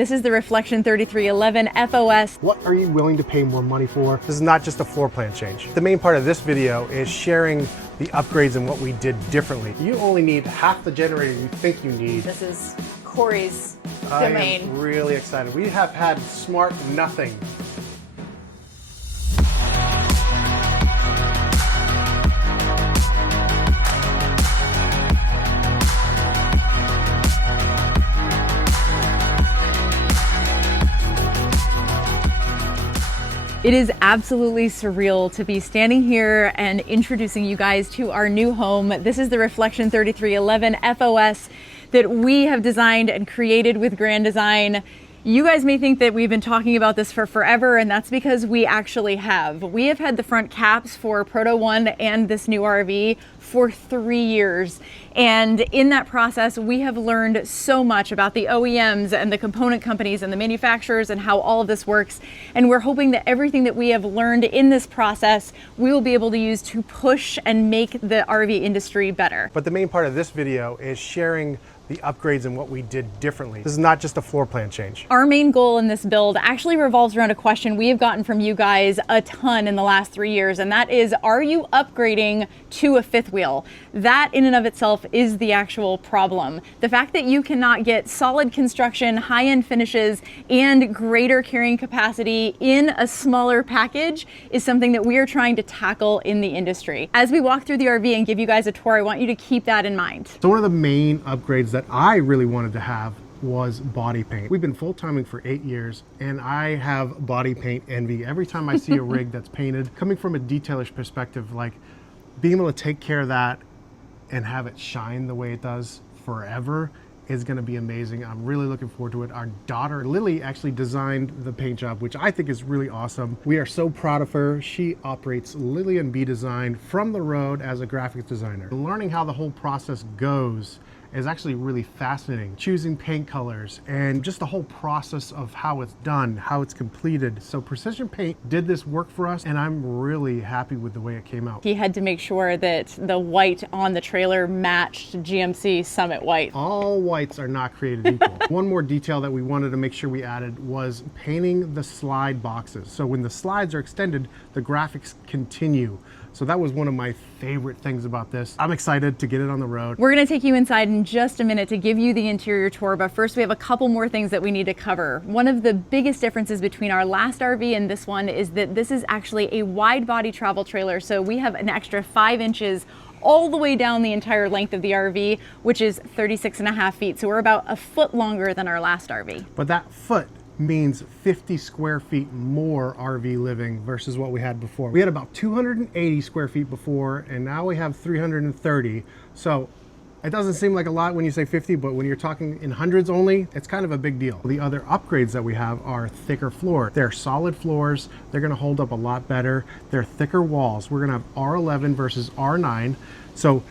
This is the Reflection 3311 FOS. What are you willing to pay more money for? This is not just a floor plan change. The main part of this video is sharing the upgrades and what we did differently. You only need half the generator you think you need. This is Corey's domain. I am really excited. We have had smart nothing. It is absolutely surreal to be standing here and introducing you guys to our new home. This is the Reflection 3311 FOS that we have designed and created with Grand Design. You guys may think that we've been talking about this for forever, and that's because we actually have. We have had the front caps for Proto One and this new RV for 3 years. And in that process, we have learned so much about the OEMs and the component companies and the manufacturers and how all of this works. And we're hoping that everything that we have learned in this process, we will be able to use to push and make the RV industry better. But the main part of this video is sharing the upgrades and what we did differently. This is not just a floor plan change. Our main goal in this build actually revolves around a question we have gotten from you guys a ton in the last 3 years, and that is, are you upgrading to a fifth wheel? That in and of itself is the actual problem. The fact that you cannot get solid construction, high-end finishes, and greater carrying capacity in a smaller package is something that we are trying to tackle in the industry. As we walk through the RV and give you guys a tour, I want you to keep that in mind. So one of the main upgrades that I really wanted to have was body paint. We've been full-timing for 8 years, and I have body paint envy. Every time I see a rig that's painted, coming from a detailer's perspective, like being able to take care of that and have it shine the way it does forever is gonna be amazing. I'm really looking forward to it. Our daughter, Lily, actually designed the paint job, which I think is really awesome. We are so proud of her. She operates Lily & B Design from the road as a graphics designer. Learning how the whole process goes is actually really fascinating. Choosing paint colors and just the whole process of how it's done, how it's completed. So Precision Paint did this work for us, and I'm really happy with the way it came out. He had to make sure that the white on the trailer matched GMC Summit white. All whites are not created equal. One more detail that we wanted to make sure we added was painting the slide boxes. So when the slides are extended, the graphics continue. So that was one of my favorite things about this. I'm excited to get it on the road. We're gonna take you inside in just a minute to give you the interior tour, but first we have a couple more things that we need to cover. One of the biggest differences between our last RV and this one is that this is actually a wide body travel trailer. So we have an extra 5 inches all the way down the entire length of the RV, which is 36.5 feet. So we're about a foot longer than our last RV. But that foot means 50 square feet more RV living versus what we had before. We had about 280 square feet before, and now we have 330. So it doesn't seem like a lot when you say 50, but when you're talking in hundreds only, it's kind of a big deal. The other upgrades that we have are thicker floor. They're solid floors. They're gonna hold up a lot better. They're thicker walls. We're gonna have R11 versus R9. So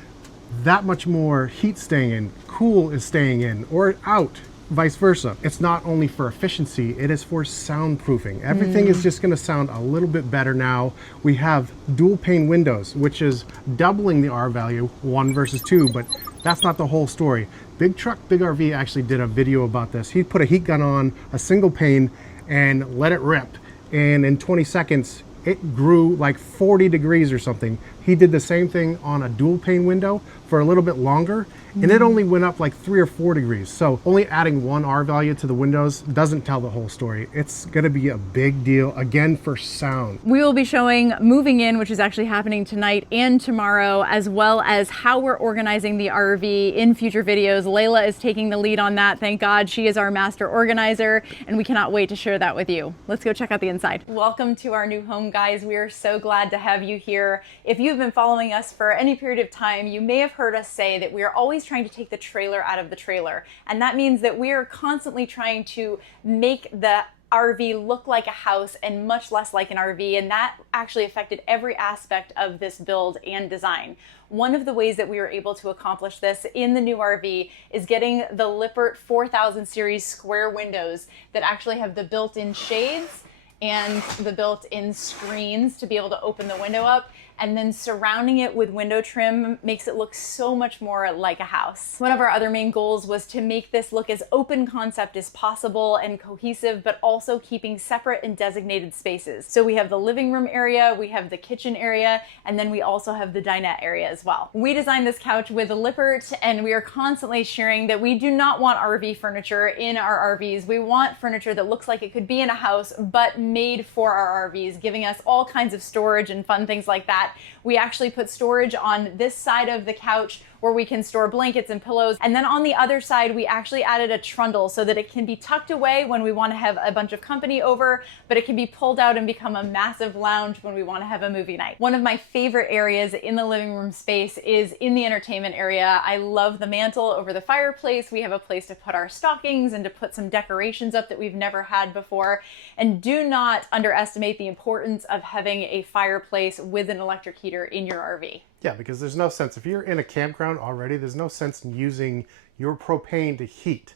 that much more heat staying in, cool is staying in or out. Vice versa. It's not only for efficiency, it is for soundproofing. Everything is just gonna sound a little bit better now. We have dual pane windows, which is doubling the R value, 1 versus 2, but that's not the whole story. Big Truck, Big RV actually did a video about this. He put a heat gun on a single pane and let it rip. And in 20 seconds, it grew like 40 degrees or something. He did the same thing on a dual pane window for a little bit longer, and it only went up like 3 or 4 degrees. So only adding 1 R value to the windows doesn't tell the whole story. It's gonna be a big deal, again, for sound. We will be showing moving in, which is actually happening tonight and tomorrow, as well as how we're organizing the RV in future videos. Layla is taking the lead on that. Thank God, she is our master organizer, and we cannot wait to share that with you. Let's go check out the inside. Welcome to our new home, guys. We are so glad to have you here. If you've been following us for any period of time, you may have heard us say that we are always trying to take the trailer out of the trailer. And that means that we are constantly trying to make the RV look like a house and much less like an RV, and that actually affected every aspect of this build and design. One of the ways that we were able to accomplish this in the new RV is getting the Lippert 4000 series square windows that actually have the built-in shades and the built-in screens to be able to open the window up. and then surrounding it with window trim makes it look so much more like a house. One of our other main goals was to make this look as open concept as possible and cohesive, but also keeping separate and designated spaces. So we have the living room area, we have the kitchen area, and then we also have the dinette area as well. We designed this couch with Lippert, and we are constantly sharing that we do not want RV furniture in our RVs. We want furniture that looks like it could be in a house, but made for our RVs, giving us all kinds of storage and fun things like that. We actually put storage on this side of the couch where we can store blankets and pillows. And then on the other side, we actually added a trundle so that it can be tucked away when we want to have a bunch of company over, but it can be pulled out and become a massive lounge when we want to have a movie night. One of my favorite areas in the living room space is in the entertainment area. I love the mantle over the fireplace. We have a place to put our stockings and to put some decorations up that we've never had before. And do not underestimate the importance of having a fireplace with an electric heater in your RV. Yeah, because there's no sense, if you're in a campground already, there's no sense in using your propane to heat.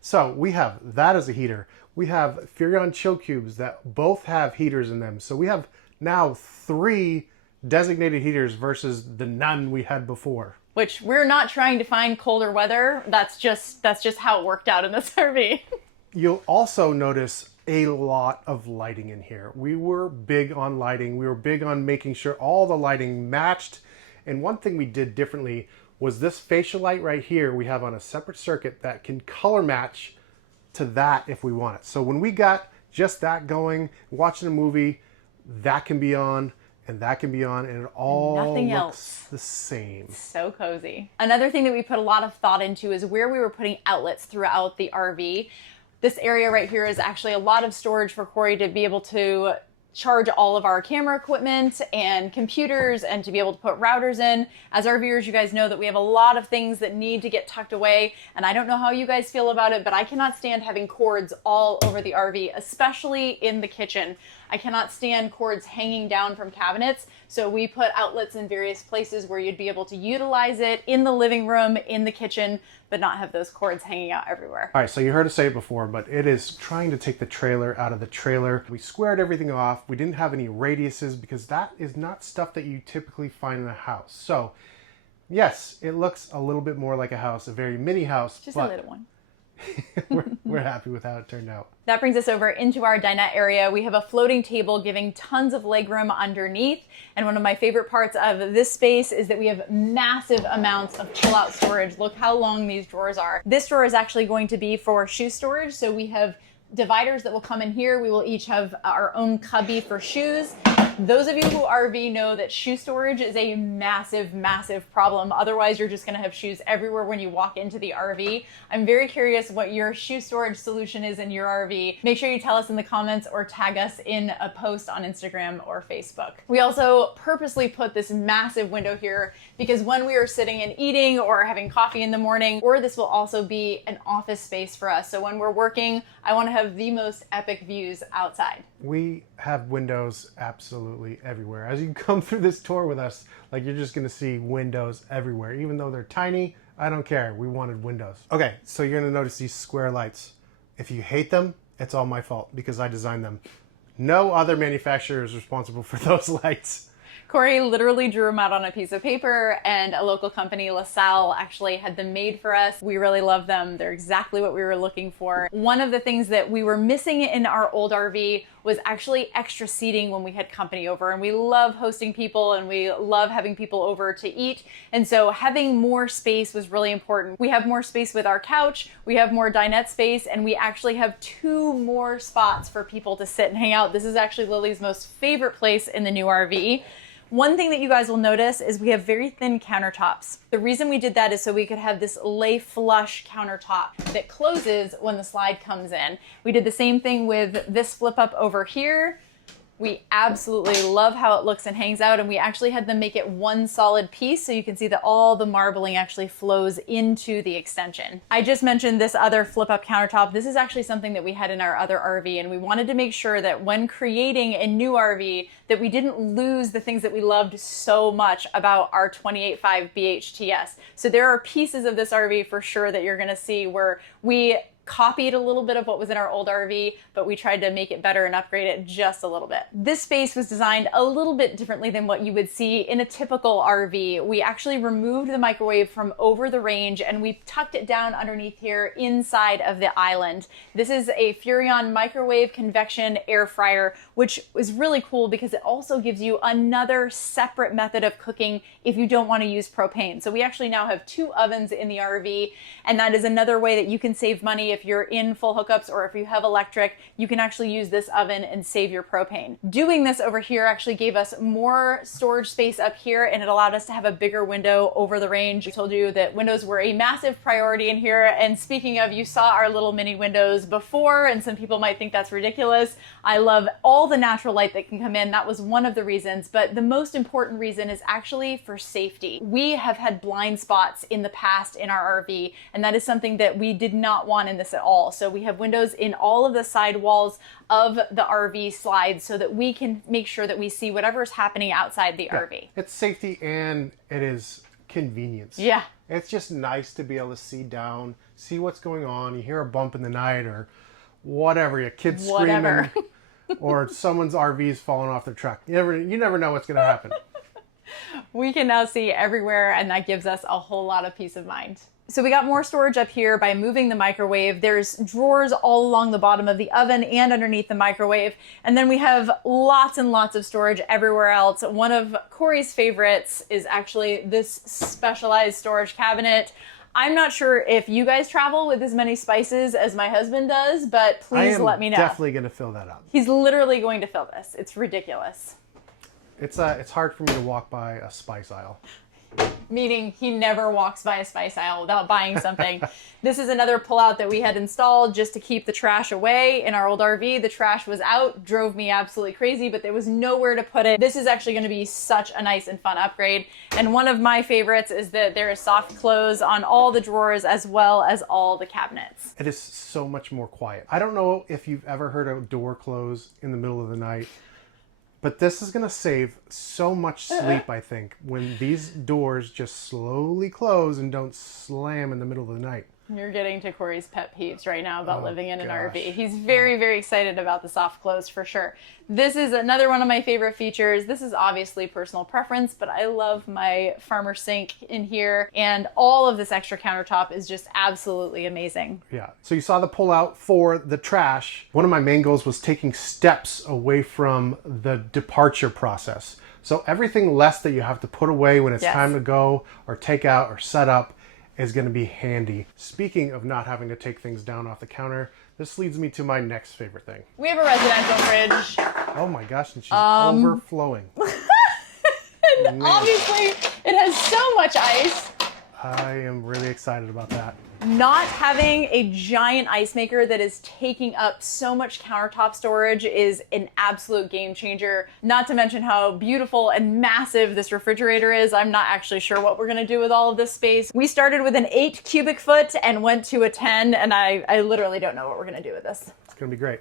So we have that as a heater. We have Furrion chill cubes that both have heaters in them. So we have now 3 designated heaters versus the none we had before. Which we're not trying to find colder weather. That's just how it worked out in this RV. You'll also notice a lot of lighting in here. We were big on lighting. We were big on making sure all the lighting matched. And one thing we did differently was this facial light right here we have on a separate circuit that can color match to that if we want it. So when we got just that going, watching a movie, that can be on and that can be on, and it all looks the same. So cozy. Another thing that we put a lot of thought into is where we were putting outlets throughout the RV. This area right here is actually a lot of storage for Corey to be able to charge all of our camera equipment and computers and to be able to put routers in. As our viewers, you guys know that we have a lot of things that need to get tucked away, and I don't know how you guys feel about it, but I cannot stand having cords all over the RV, especially in the kitchen. I cannot stand cords hanging down from cabinets, so we put outlets in various places where you'd be able to utilize it in the living room, in the kitchen, but not have those cords hanging out everywhere. All right, so you heard us say it before, but it is trying to take the trailer out of the trailer. We squared everything off. We didn't have any radiuses because that is not stuff that you typically find in a house. So yes, it looks a little bit more like a house, a very mini house. Just a little one. we're happy with how it turned out. That brings us over into our dinette area. We have a floating table giving tons of legroom underneath. And one of my favorite parts of this space is that we have massive amounts of chill out storage. Look how long these drawers are. This drawer is actually going to be for shoe storage. So we have dividers that will come in here. We will each have our own cubby for shoes. Those of you who RV know that shoe storage is a massive, massive problem. Otherwise, you're just gonna have shoes everywhere when you walk into the RV. I'm very curious what your shoe storage solution is in your RV. Make sure you tell us in the comments or tag us in a post on Instagram or Facebook. We also purposely put this massive window here because when we are sitting and eating or having coffee in the morning, or this will also be an office space for us. So when we're working, I wanna have the most epic views outside. We have windows absolutely everywhere. As you come through this tour with us, like you're just gonna see windows everywhere. Even though they're tiny, I don't care. We wanted windows. Okay, so you're gonna notice these square lights. If you hate them, it's all my fault because I designed them. No other manufacturer is responsible for those lights. Corey literally drew them out on a piece of paper, and a local company, LaSalle, actually had them made for us. We really love them. They're exactly what we were looking for. One of the things that we were missing in our old RV was actually extra seating when we had company over, and we love hosting people and we love having people over to eat. And so having more space was really important. We have more space with our couch, we have more dinette space, and we actually have 2 more spots for people to sit and hang out. This is actually Lily's most favorite place in the new RV. One thing that you guys will notice is we have very thin countertops. The reason we did that is so we could have this lay flush countertop that closes when the slide comes in. We did the same thing with this flip up over here. We absolutely love how it looks and hangs out, and we actually had them make it one solid piece so you can see that all the marbling actually flows into the extension. I just mentioned this other flip up countertop. This is actually something that we had in our other RV, and we wanted to make sure that when creating a new RV that we didn't lose the things that we loved so much about our 28.5 BHTS. So there are pieces of this RV for sure that you're gonna see where we copied a little bit of what was in our old RV, but we tried to make it better and upgrade it just a little bit. This space was designed a little bit differently than what you would see in a typical RV. We actually removed the microwave from over the range and we tucked it down underneath here inside of the island. This is a Furrion microwave convection air fryer, which is really cool because it also gives you another separate method of cooking if you don't want to use propane. So we actually now have 2 ovens in the RV, and that is another way that you can save money if you're in full hookups or if you have electric. You can actually use this oven and save your propane. Doing this over here actually gave us more storage space up here, and it allowed us to have a bigger window over the range. I told you that windows were a massive priority in here, and speaking of, you saw our little mini windows before, and some people might think that's ridiculous. I love all the natural light that can come in. That was one of the reasons, but the most important reason is actually for safety. We have had blind spots in the past in our RV, and that is something that we did not want in this at all. So we have windows in all of the side walls of the RV slides so that we can make sure that we see whatever is happening outside the RV. It's safety and it is convenience. Yeah. It's just nice to be able to see down, see what's going on. You hear a bump in the night or whatever, your kid's screaming or someone's RV's falling off their truck. You never know what's going to happen. We can now see everywhere, and that gives us a whole lot of peace of mind. So we got more storage up here by moving the microwave. There's drawers all along the bottom of the oven and underneath the microwave. And then we have lots and lots of storage everywhere else. One of Corey's favorites is actually this specialized storage cabinet. I'm not sure if you guys travel with as many spices as my husband does, but please let me know. I am definitely going to fill that up. He's literally going to fill this. It's ridiculous. It's hard for me to walk by a spice aisle. Meaning he never walks by a spice aisle without buying something. This is another pullout that we had installed just to keep the trash away. In our old RV, the trash was out, drove me absolutely crazy, but there was nowhere to put it. This is actually going to be such a nice and fun upgrade. And one of my favorites is that there is soft close on all the drawers as well as all the cabinets. It is so much more quiet. I don't know if you've ever heard a door close in the middle of the night, but this is going to save so much sleep, I think, when these doors just slowly close and don't slam in the middle of the night. You're getting to Corey's pet peeves right now about living in an RV. He's very, very excited about the soft close for sure. This is another one of my favorite features. This is obviously personal preference, but I love my farmer sink in here, and all of this extra countertop is just absolutely amazing. Yeah, so you saw the pullout for the trash. One of my main goals was taking steps away from the departure process. So everything less that you have to put away when it's time to go or take out or set up is going to be handy. Speaking of not having to take things down off the counter, this leads me to my next favorite thing. We have a residential fridge. Oh my gosh, and she's overflowing. And obviously, it has so much ice. I am really excited about that. Not having a giant ice maker that is taking up so much countertop storage is an absolute game changer. Not to mention how beautiful and massive this refrigerator is. I'm not actually sure what we're gonna do with all of this space. We started with an 8 cubic foot and went to a 10, and I literally don't know what we're gonna do with this. It's gonna be great.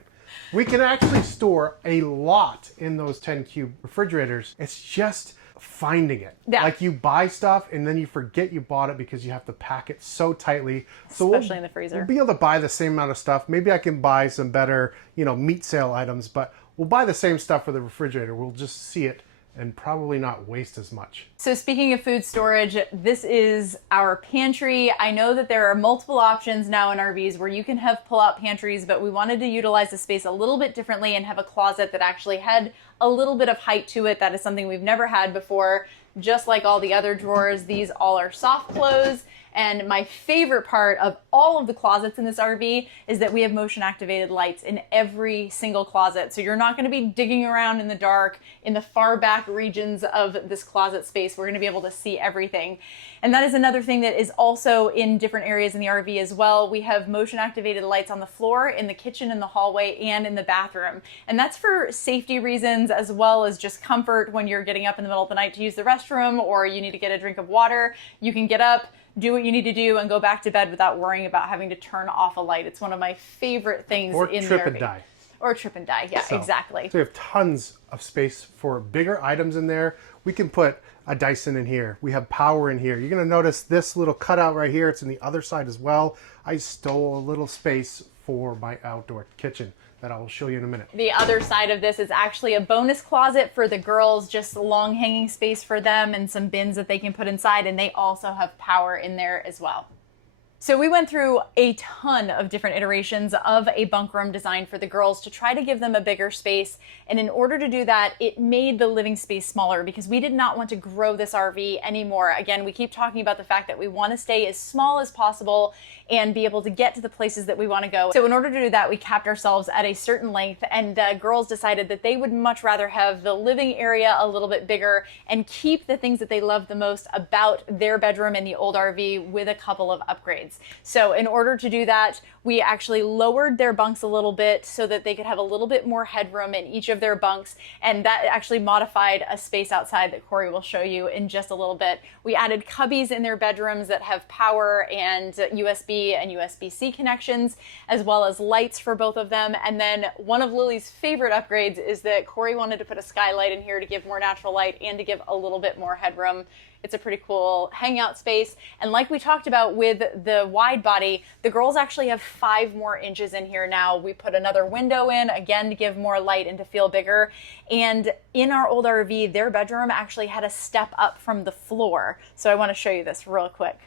We can actually store a lot in those 10 cube refrigerators. It's just finding it. Yeah. Like you buy stuff and then you forget you bought it because you have to pack it so tightly. So especially in the freezer. We'll be able to buy the same amount of stuff. Maybe I can buy some better, meat sale items, but we'll buy the same stuff for the refrigerator. We'll just see it and probably not waste as much. So speaking of food storage, this is our pantry. I know that there are multiple options now in RVs where you can have pull-out pantries, but we wanted to utilize the space a little bit differently and have a closet that actually had a little bit of height to it. That is something we've never had before. Just like all the other drawers, these all are soft close. And my favorite part of all of the closets in this RV is that we have motion activated lights in every single closet. So you're not going to be digging around in the dark in the far back regions of this closet space. We're going to be able to see everything. And that is another thing that is also in different areas in the RV as well. We have motion activated lights on the floor, in the kitchen, in the hallway, and in the bathroom. And that's for safety reasons as well as just comfort when you're getting up in the middle of the night to use the restroom or you need to get a drink of water. You can get up, do what you need to do, and go back to bed without worrying about having to turn off a light. It's one of my favorite things in the RV. Or trip and die. Or trip and die, yeah, So exactly. we have tons of space for bigger items in there. We can put a Dyson in here. We have power in here. You're gonna notice this little cutout right here. It's in the other side as well. I stole a little space for my outdoor kitchen that I will show you in a minute. The other side of this is actually a bonus closet for the girls, just long hanging space for them and some bins that they can put inside, and they also have power in there as well. So we went through a ton of different iterations of a bunk room design for the girls to try to give them a bigger space. And in order to do that, it made the living space smaller because we did not want to grow this RV anymore. Again, we keep talking about the fact that we want to stay as small as possible and be able to get to the places that we want to go. So in order to do that, we capped ourselves at a certain length, and the girls decided that they would much rather have the living area a little bit bigger and keep the things that they love the most about their bedroom in the old RV with a couple of upgrades. So in order to do that, we actually lowered their bunks a little bit so that they could have a little bit more headroom in each of their bunks. And that actually modified a space outside that Corey will show you in just a little bit. We added cubbies in their bedrooms that have power and USB and USB-C connections, as well as lights for both of them. And then one of Lily's favorite upgrades is that Corey wanted to put a skylight in here to give more natural light and to give a little bit more headroom. It's a pretty cool hangout space. And like we talked about with the wide body, the girls actually have 5 more inches in here now. We put another window in, again, to give more light and to feel bigger. And in our old RV, their bedroom actually had a step up from the floor. So I want to show you this real quick.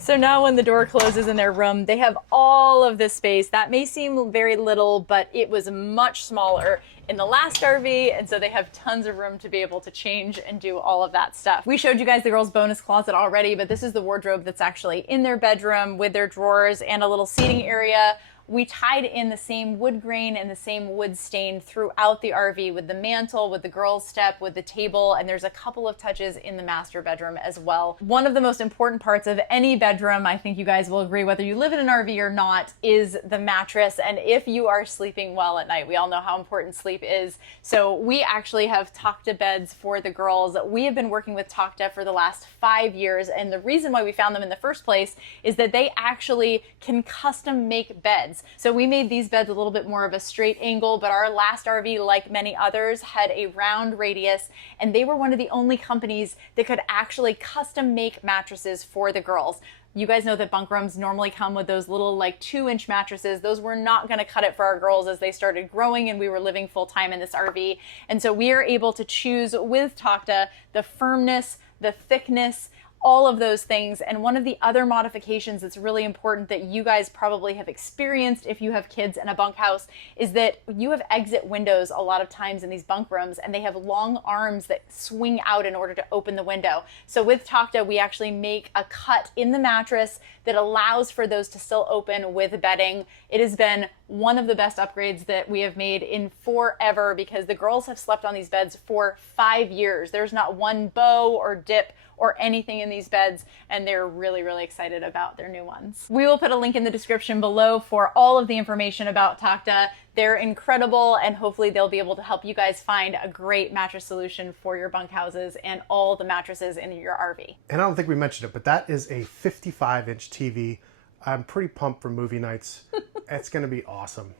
So now when the door closes in their room, they have all of this space. That may seem very little, but it was much smaller in the last RV, and so they have tons of room to be able to change and do all of that stuff. We showed you guys the girls' bonus closet already, but this is the wardrobe that's actually in their bedroom with their drawers and a little seating area. We tied in the same wood grain and the same wood stain throughout the RV with the mantle, with the girls' step, with the table, and there's a couple of touches in the master bedroom as well. One of the most important parts of any bedroom, I think you guys will agree, whether you live in an RV or not, is the mattress. And if you are sleeping well at night, we all know how important sleep is. So we actually have Takta beds for the girls. We have been working with Takta for the last 5 years, and the reason why we found them in the first place is that they actually can custom make beds. So we made these beds a little bit more of a straight angle, but our last RV, like many others, had a round radius, and they were one of the only companies that could actually custom make mattresses for the girls. You guys know that bunk rooms normally come with those little like 2-inch mattresses. Those were not going to cut it for our girls as they started growing and we were living full time in this RV. And so we are able to choose with Takta the firmness, the thickness, all of those things. And one of the other modifications that's really important that you guys probably have experienced if you have kids in a bunkhouse is that you have exit windows a lot of times in these bunk rooms, and they have long arms that swing out in order to open the window. So with Takta, we actually make a cut in the mattress that allows for those to still open with bedding. It has been one of the best upgrades that we have made in forever because the girls have slept on these beds for 5 years. There's not one bow or dip or anything in these beds, and they're really, really excited about their new ones. We will put a link in the description below for all of the information about Takta. They're incredible, and hopefully they'll be able to help you guys find a great mattress solution for your bunkhouses and all the mattresses in your RV. And I don't think we mentioned it, but that is a 55-inch TV. I'm pretty pumped for movie nights. It's gonna be awesome.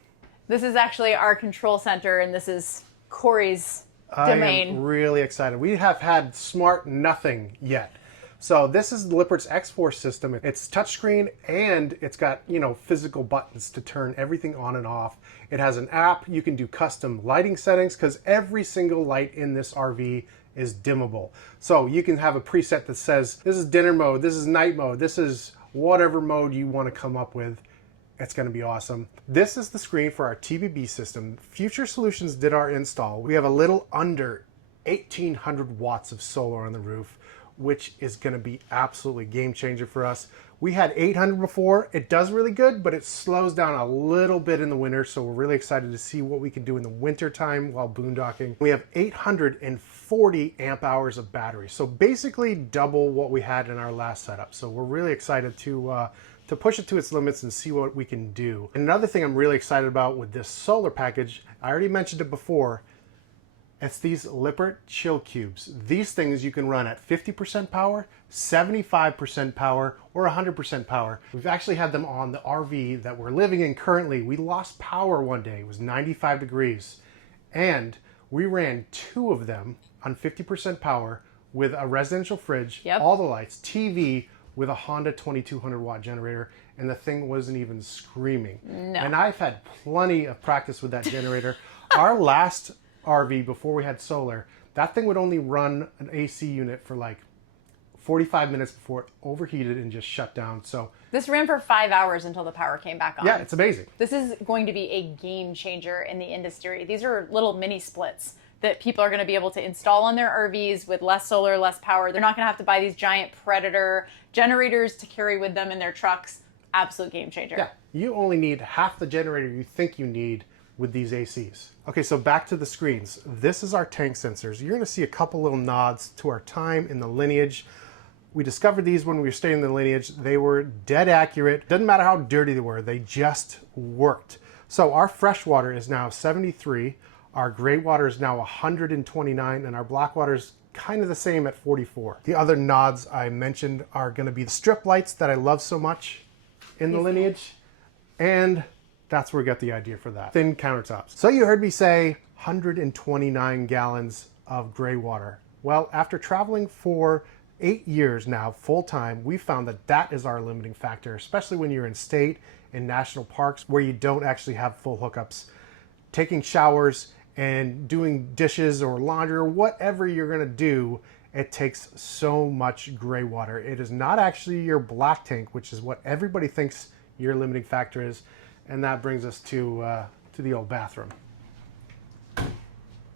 This is actually our control center, and this is Corey's domain. I'm really excited. We have had smart nothing yet. So this is Lippert's X4 system. It's touchscreen and it's got, you know, physical buttons to turn everything on and off. It has an app. You can do custom lighting settings because every single light in this RV is dimmable. So you can have a preset that says, this is dinner mode, this is night mode, this is whatever mode you want to come up with. It's going to be awesome. This is the screen for our TBB system. Future Solutions did our install. We have a little under 1,800 watts of solar on the roof, which is going to be absolutely game changer for us. We had 800 before. It does really good, but it slows down a little bit in the winter, so we're really excited to see what we can do in the winter time while boondocking. We have 840 amp hours of battery, so basically double what we had in our last setup. So we're really excited to push it to its limits and see what we can do. And another thing I'm really excited about with this solar package, I already mentioned it before, It's these Lippert chill cubes. These things you can run at 50% power, 75% power, or 100% power. We've actually had them on the RV that we're living in currently. We lost power one day. It was 95 degrees. And we ran 2 of them on 50% power with a residential fridge, all the lights, TV, with a Honda 2200 watt generator, and the thing wasn't even screaming. No. And I've had plenty of practice with that generator. Our last RV before we had solar, that thing would only run an AC unit for like 45 minutes before it overheated and just shut down. So this ran for 5 hours until the power came back on. yeah, it's amazing. This is going to be a game changer in the industry. These are little mini splits that people are going to be able to install on their RVs with less solar, less power. They're not going to have to buy these giant Predator generators to carry with them in their trucks. Absolute game changer. Yeah, you only need half the generator you think you need with these ACs. Okay, so back to the screens. This is our tank sensors. You're gonna see a couple little nods to our time in the lineage. We discovered these when we were staying in the lineage. They were dead accurate. Doesn't matter how dirty they were, they just worked. So our fresh water is now 73, our gray water is now 129, and our black water is kind of the same at 44. The other nods I mentioned are gonna be the strip lights that I love so much in the lineage, and that's where we got the idea for that. Thin countertops. So you heard me say 129 gallons of gray water. Well, after traveling for 8 years now, full time, we found that that is our limiting factor, especially when you're in state and national parks where you don't actually have full hookups. Taking showers and doing dishes or laundry or whatever you're gonna do, it takes so much gray water. It is not actually your black tank, which is what everybody thinks your limiting factor is. And that brings us to the old bathroom.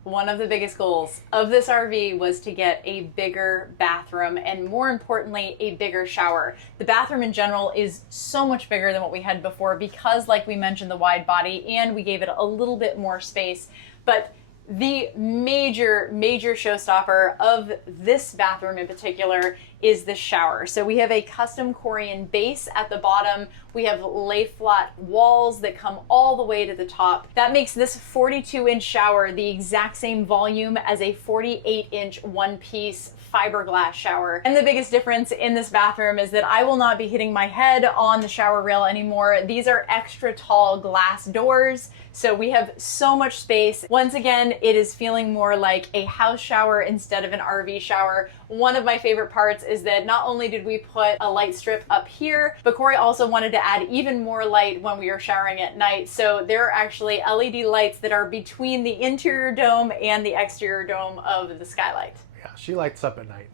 One of the biggest goals of this RV was to get a bigger bathroom and, more importantly, a bigger shower. The bathroom in general is so much bigger than what we had before because, like we mentioned, the wide body, and we gave it a little bit more space. But the major showstopper of this bathroom in particular is the shower. So we have a custom Corian base at the bottom. We have lay flat walls that come all the way to the top. That makes this 42-inch shower the exact same volume as a 48-inch one-piece fiberglass shower. And the biggest difference in this bathroom is that I will not be hitting my head on the shower rail anymore. These are extra tall glass doors, so we have so much space. Once again, it is feeling more like a house shower instead of an RV shower. One of my favorite parts is that not only did we put a light strip up here, but Corey also wanted to add even more light when we were showering at night. So there are actually LED lights that are between the interior dome and the exterior dome of the skylight. Yeah, she lights up at night.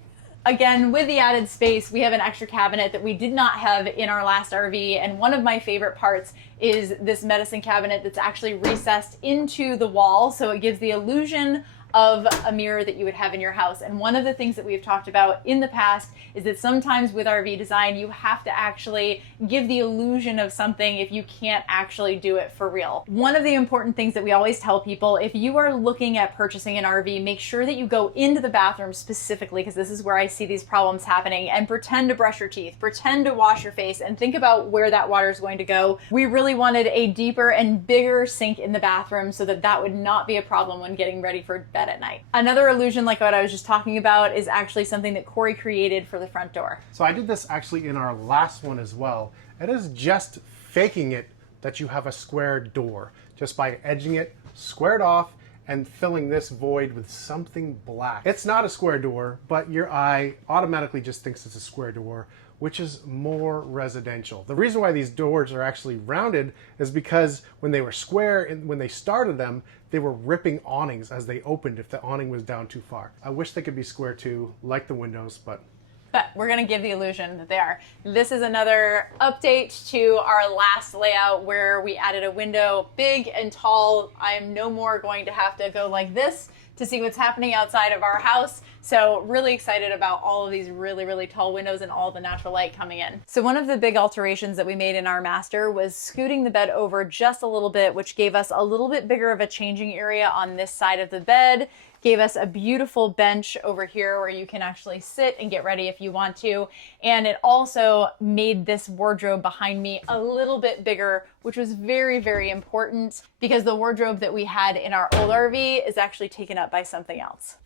Again, with the added space, we have an extra cabinet that we did not have in our last RV. And one of my favorite parts is this medicine cabinet that's actually recessed into the wall. So it gives the illusion of a mirror that you would have in your house. And one of the things that we've talked about in the past is that sometimes with RV design, you have to actually give the illusion of something if you can't actually do it for real. One of the important things that we always tell people, if you are looking at purchasing an RV, make sure that you go into the bathroom specifically, because this is where I see these problems happening, and pretend to brush your teeth, pretend to wash your face, and think about where that water is going to go. We really wanted a deeper and bigger sink in the bathroom so that that would not be a problem when getting ready for bed at night. Another illusion like what I was just talking about is actually something that Corey created for the front door. So I did this actually in our last one as well. It is just faking it that you have a square door, just by edging it, squared off, and filling this void with something black. It's not a square door, but your eye automatically just thinks it's a square door, which is more residential. The reason why these doors are actually rounded is because when they were square and when they started them, they were ripping awnings as they opened if the awning was down too far. I wish they could be square too, like the windows, but we're gonna give the illusion that they are. This is another update to our last layout where we added a window, big and tall. I am no more going to have to go like this to see what's happening outside of our house. So really excited about all of these really tall windows and all the natural light coming in. So one of the big alterations that we made in our master was scooting the bed over just a little bit, which gave us a little bit bigger of a changing area on this side of the bed. Gave us a beautiful bench over here where you can actually sit and get ready if you want to. And it also made this wardrobe behind me a little bit bigger, which was very, very important because the wardrobe that we had in our old RV is actually taken up by something else.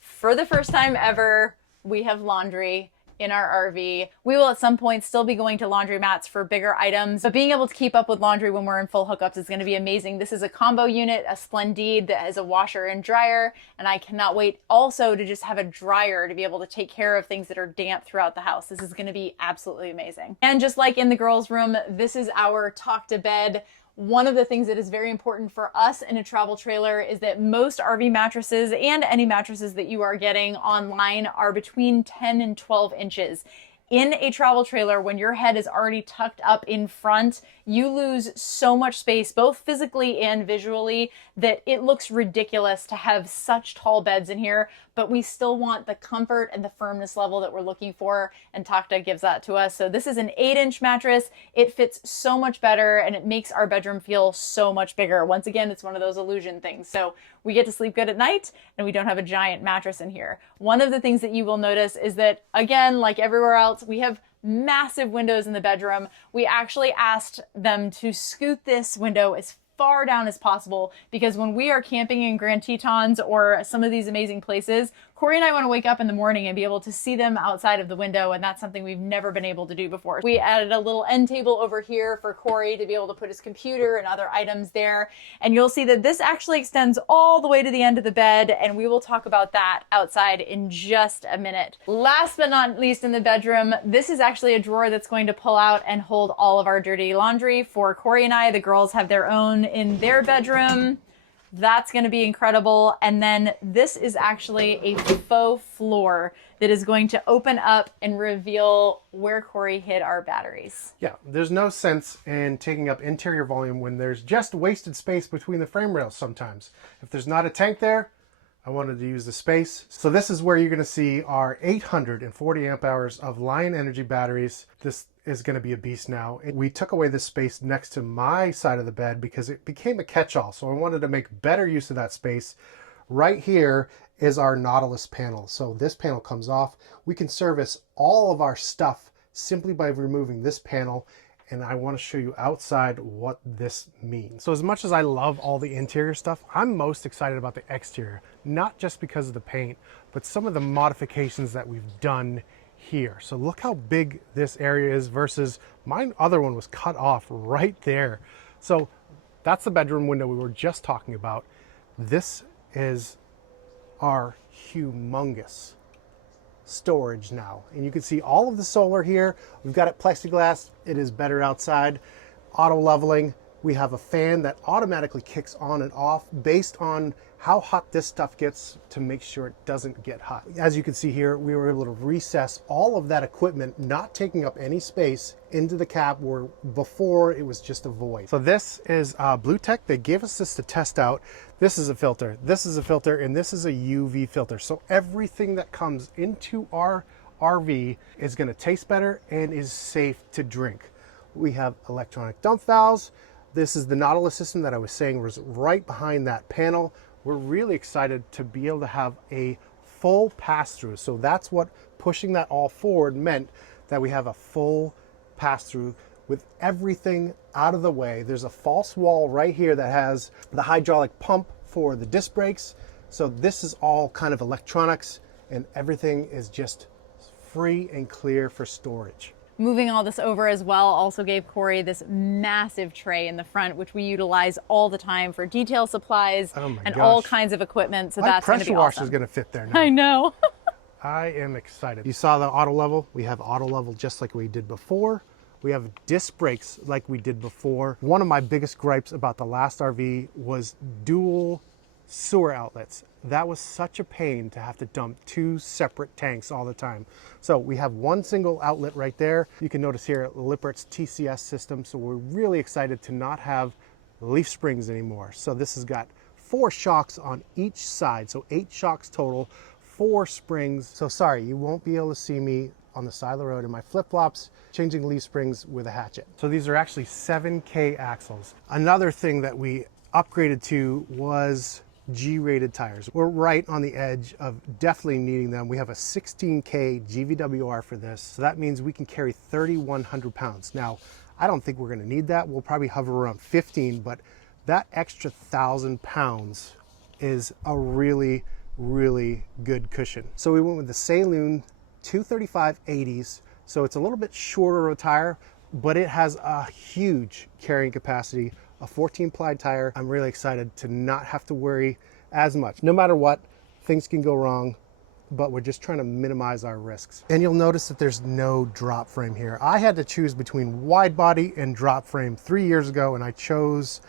For the first time ever, we have laundry in our RV. We will at some point still be going to laundromats for bigger items, but being able to keep up with laundry when we're in full hookups is going to be amazing. This is a combo unit, a Splendide that has a washer and dryer, and I cannot wait also to just have a dryer to be able to take care of things that are damp throughout the house. This is going to be absolutely amazing. And just like in the girls' room, this is our talk to bed. One of the things that is very important for us in a travel trailer is that most RV mattresses and any mattresses that you are getting online are between 10 and 12 inches. In a travel trailer, when your head is already tucked up in front, you lose so much space, both physically and visually, that it looks ridiculous to have such tall beds in here, but we still want the comfort and the firmness level that we're looking for, and Takta gives that to us. So this is an 8-inch mattress. It fits so much better, and it makes our bedroom feel so much bigger. Once again, it's one of those illusion things. So we get to sleep good at night, and we don't have a giant mattress in here. One of the things that you will notice is that, again, like everywhere else, we have massive windows in the bedroom. We actually asked them to scoot this window as far down as possible because when we are camping in Grand Tetons or some of these amazing places, Corey and I want to wake up in the morning and be able to see them outside of the window, and that's something we've never been able to do before. We added a little end table over here for Corey to be able to put his computer and other items there, and you'll see that this actually extends all the way to the end of the bed, and we will talk about that outside in just a minute. Last but not least in the bedroom, this is actually a drawer that's going to pull out and hold all of our dirty laundry for Corey and I. The girls have their own in their bedroom. That's going to be incredible. And then this is actually a faux floor that is going to open up and reveal where Corey hid our batteries. Yeah, there's no sense in taking up interior volume when there's just wasted space between the frame rails sometimes. If there's not a tank there, I wanted to use the space. So this is where you're going to see our 840 amp hours of Lion Energy batteries. This is going to be a beast now. We took away this space next to my side of the bed because it became a catch-all. So I wanted to make better use of that space. Right here is our Nautilus panel. So this panel comes off. We can service all of our stuff simply by removing this panel. And I want to show you outside what this means. So as much as I love all the interior stuff, I'm most excited about the exterior, not just because of the paint, but some of the modifications that we've done here. So look how big this area is versus my other one was cut off right there. So that's the bedroom window we were just talking about. This is our humongous storage now, and you can see all of the solar here. We've got it plexiglass. It is better outside. Auto leveling. We have a fan that automatically kicks on and off based on how hot this stuff gets to make sure it doesn't get hot. As you can see here, we were able to recess all of that equipment, not taking up any space, into the cab where before it was just a void. So this is Blue Tech. They gave us this to test out. This is a filter, this is a filter, and this is a UV filter. So everything that comes into our RV is going to taste better and is safe to drink. We have electronic dump valves. This is the Nautilus system that I was saying was right behind that panel. We're really excited to be able to have a full pass-through. So that's what pushing that all forward meant, that we have a full pass-through with everything out of the way. There's a false wall right here that has the hydraulic pump for the disc brakes. So this is all kind of electronics, and everything is just free and clear for storage. Moving all this over as well also gave Corey this massive tray in the front, which we utilize all the time for detail supplies and all kinds of equipment. So that's going to be awesome. My pressure washer is going to fit there now. I know. I am excited. You saw the auto level. We have auto level just like we did before. We have disc brakes like we did before. One of my biggest gripes about the last RV was dual sewer outlets. That was such a pain to have to dump two separate tanks all the time. So we have one single outlet right there. You can notice here Lippert's TCS system. So we're really excited to not have leaf springs anymore. So this has got 4 shocks on each side. So 8 shocks total, 4 springs. So sorry, you won't be able to see me on the side of the road in my flip-flops changing leaf springs with a hatchet. So these are actually 7K axles. Another thing that we upgraded to was G-rated tires. We're right on the edge of definitely needing them. We have a 16K GVWR for this, so that means we can carry 3,100 pounds. Now, I don't think we're gonna need that. We'll probably hover around 15, but that extra 1,000 pounds is a really, really good cushion. So we went with the Saloon 235 80s, so it's a little bit shorter of a tire, but it has a huge carrying capacity, a 14 ply tire. I'm really excited to not have to worry as much. No matter what, things can go wrong, but we're just trying to minimize our risks. And you'll notice that there's no drop frame here. I had to choose between wide body and drop frame 3 years ago, and I chose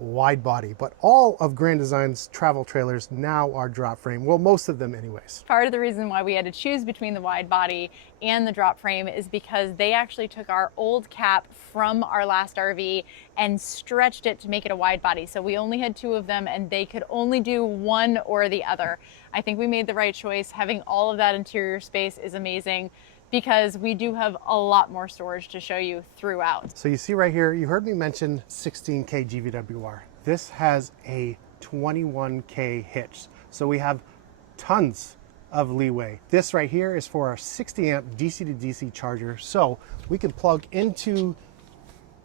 wide body, but all of Grand Design's travel trailers now are drop frame. Well, most of them anyways. Part of the reason why we had to choose between the wide body and the drop frame is because they actually took our old cap from our last RV and stretched it to make it a wide body. So we only had 2 of them and they could only do one or the other. I think we made the right choice. Having all of that interior space is amazing, because we do have a lot more storage to show you throughout. So you see right here, you heard me mention 16K GVWR. This has a 21K hitch. So we have tons of leeway. This right here is for our 60 amp DC to DC charger. So we can plug into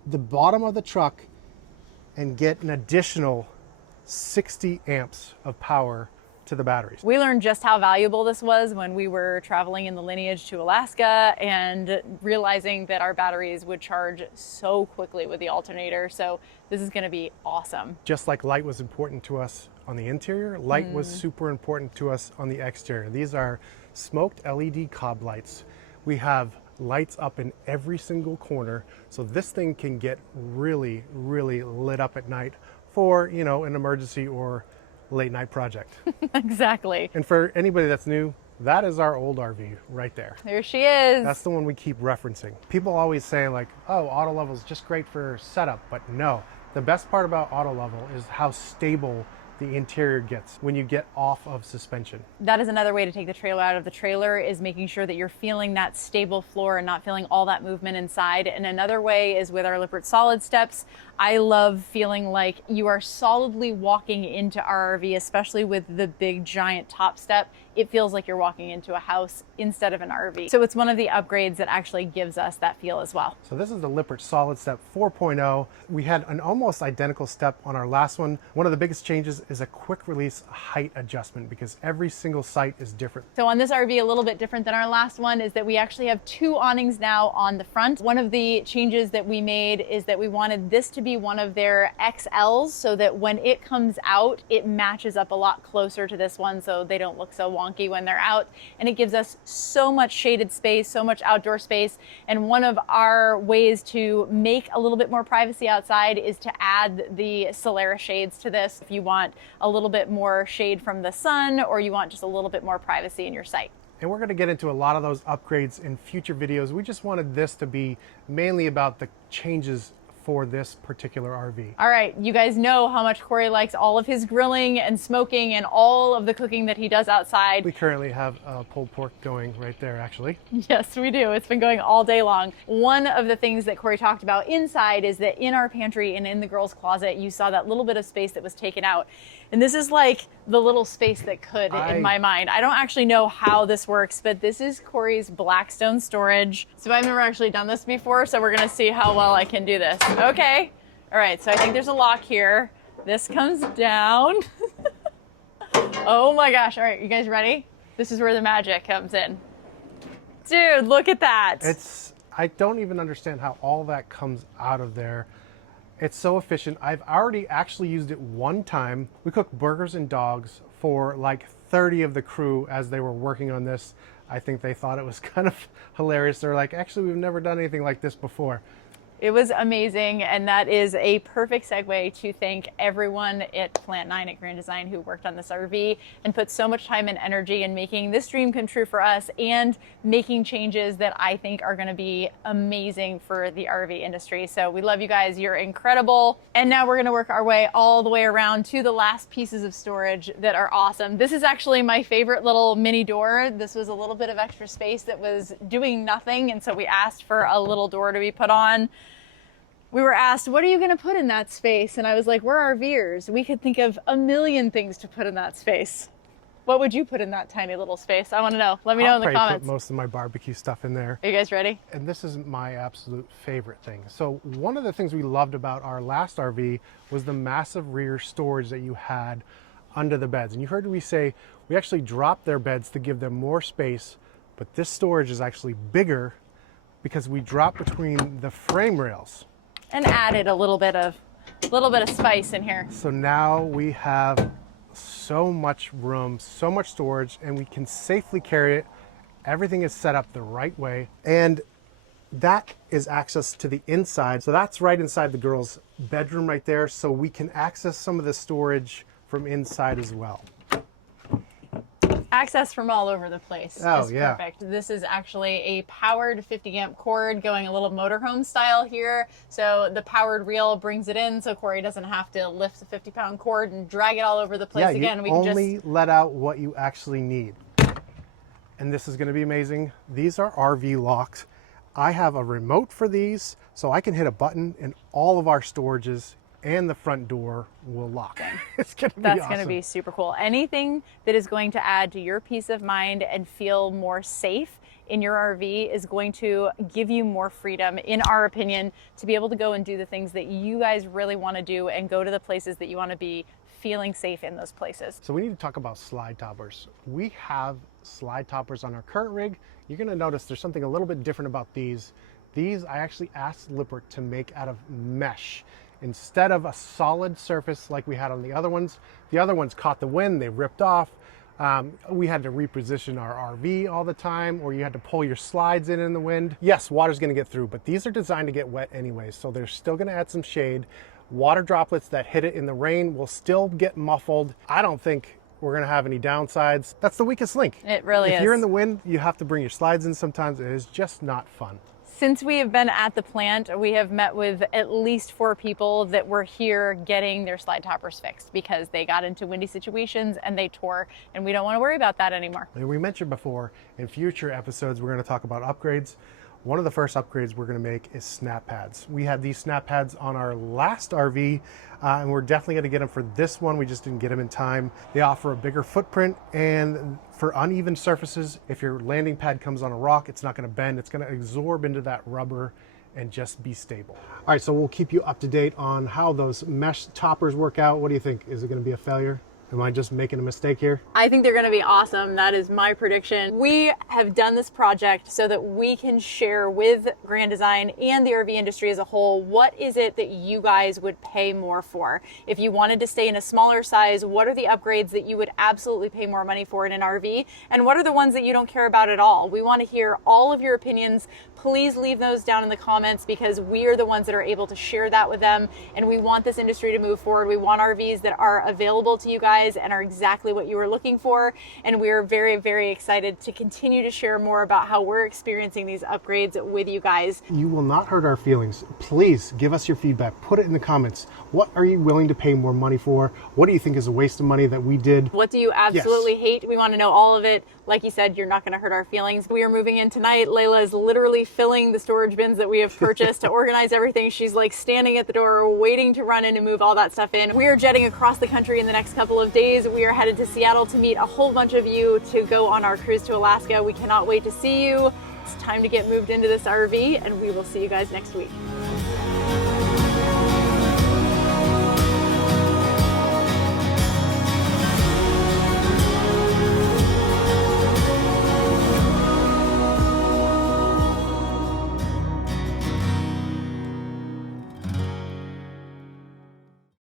the bottom of the truck and get an additional 60 amps of power to the batteries. We learned just how valuable this was when we were traveling in the Lineage to Alaska and realizing that our batteries would charge so quickly with the alternator. So this is going to be awesome. Just like light was important to us on the interior, light was super important to us on the exterior. These are smoked LED cob lights. We have lights up in every single corner, so this thing can get really, really lit up at night for, you know, an emergency or late night project. Exactly. And for anybody that's new, that is our old RV right there. There she is. That's the one we keep referencing. People always say like, oh, auto level is just great for setup, but no. The best part about auto level is how stable the interior gets when you get off of suspension. That is another way to take the trailer out of the trailer, is making sure that you're feeling that stable floor and not feeling all that movement inside. And another way is with our Lippert solid steps. I love feeling like you are solidly walking into our RV, especially with the big giant top step. It feels like you're walking into a house instead of an RV. So it's one of the upgrades that actually gives us that feel as well. So this is the Lippert Solid Step 4.0. We had an almost identical step on our last one. One of the biggest changes is a quick release height adjustment, because every single site is different. So on this RV, a little bit different than our last one is that we actually have 2 awnings now on the front. One of the changes that we made is that we wanted this to be one of their XLs, so that when it comes out, it matches up a lot closer to this one, so they don't look so wonky when they're out. And it gives us so much shaded space, so much outdoor space. And one of our ways to make a little bit more privacy outside is to add the Solaris shades to this. If you want a little bit more shade from the sun, or you want just a little bit more privacy in your site. And we're going to get into a lot of those upgrades in future videos. We just wanted this to be mainly about the changes for this particular RV. All right, you guys know how much Corey likes all of his grilling and smoking and all of the cooking that he does outside. We currently have pulled pork going right there, actually. Yes, we do. It's been going all day long. One of the things that Corey talked about inside is that in our pantry and in the girls' closet, you saw that little bit of space that was taken out. And this is like the little space that could in my mind. I don't actually know how this works, but this is Corey's Blackstone storage. So I've never actually done this before, so we're gonna see how well I can do this. Okay. All right, so I think there's a lock here. This comes down. Oh my gosh. All right, you guys ready? This is where the magic comes in. Dude, look at that. I don't even understand how all that comes out of there. It's so efficient. I've already actually used it one time. We cooked burgers and dogs for like 30 of the crew as they were working on this. I think they thought it was kind of hilarious. They're like, actually, we've never done anything like this before. It was amazing, and that is a perfect segue to thank everyone at Plant 9 at Grand Design who worked on this RV and put so much time and energy in making this dream come true for us and making changes that I think are going to be amazing for the RV industry. So we love you guys. You're incredible. And now we're going to work our way all the way around to the last pieces of storage that are awesome. This is actually my favorite little mini door. This was a little bit of extra space that was doing nothing, and so we asked for a little door to be put on. We were asked, what are you going to put in that space? And I was like, we're RVers. We could think of a million things to put in that space. What would you put in that tiny little space? I want to know. Let me know in the comments. Put most of my barbecue stuff in there. Are you guys ready? And this is my absolute favorite thing. So one of the things we loved about our last RV was the massive rear storage that you had under the beds. And you heard me say we actually dropped their beds to give them more space, but this storage is actually bigger because we dropped between the frame rails. And added a little bit of spice in here. So now we have so much room, so much storage, and we can safely carry it. Everything is set up the right way. And that is access to the inside. So that's right inside the girls' bedroom right there. So we can access some of the storage from inside as well. Access from all over the place is yeah. perfect. This is actually a powered 50 amp cord going a little motorhome style here. So the powered reel brings it in so Corey doesn't have to lift the 50-pound cord and drag it all over the place again. You we can only just let out what you actually need. And this is going to be amazing. These are RV locked. I have a remote for these, so I can hit a button and all of our storages and the front door will lock. It's gonna be That's awesome. going to be super cool. Anything that is going to add to your peace of mind and feel more safe in your RV is going to give you more freedom, in our opinion, to be able to go and do the things that you guys really want to do and go to the places that you want to be, feeling safe in those places. So we need to talk about slide toppers. We have slide toppers on our current rig. You're going to notice there's something a little bit different about these. These I actually asked Lippert to make out of mesh. Instead of a solid surface like we had on the other ones caught the wind, they ripped off. We had to reposition our RV all the time, or you had to pull your slides in the wind. Yes, water's gonna get through, but these are designed to get wet anyway, so they're still gonna add some shade. Water droplets that hit it in the rain will still get muffled. I don't think we're gonna have any downsides. That's the weakest link. It really is. If you're in the wind, you have to bring your slides in sometimes. It is just not fun. Since we have been at the plant, we have met with at least 4 people that were here getting their slide toppers fixed because they got into windy situations and they tore, and we don't want to worry about that anymore. And we mentioned before, in future episodes, we're going to talk about upgrades. One of the first upgrades we're going to make is snap pads. We had these snap pads on our last RV, and we're definitely going to get them for this one. We just didn't get them in time. They offer a bigger footprint, and for uneven surfaces, if your landing pad comes on a rock, it's not going to bend. It's going to absorb into that rubber and just be stable. All right, so we'll keep you up to date on how those mesh toppers work out. What do you think? Is it going to be a failure? Am I just making a mistake here? I think they're going to be awesome. That is my prediction. We have done this project so that we can share with Grand Design and the RV industry as a whole, what is it that you guys would pay more for? If you wanted to stay in a smaller size, what are the upgrades that you would absolutely pay more money for in an RV? And what are the ones that you don't care about at all? We want to hear all of your opinions. Please leave those down in the comments because we are the ones that are able to share that with them. And we want this industry to move forward. We want RVs that are available to you guys and are exactly what you were looking for. And we are very, very excited to continue to share more about how we're experiencing these upgrades with you guys. You will not hurt our feelings. Please give us your feedback. Put it in the comments. What are you willing to pay more money for? What do you think is a waste of money that we did? What do you absolutely hate? We want to know all of it. Like you said, you're not going to hurt our feelings. We are moving in tonight. Layla is literally filling the storage bins that we have purchased to organize everything. She's like standing at the door waiting to run in and move all that stuff in. We are jetting across the country in the next couple of days. We are headed to Seattle to meet a whole bunch of you to go on our cruise to Alaska. We cannot wait to see you. It's time to get moved into this RV, and we will see you guys next week.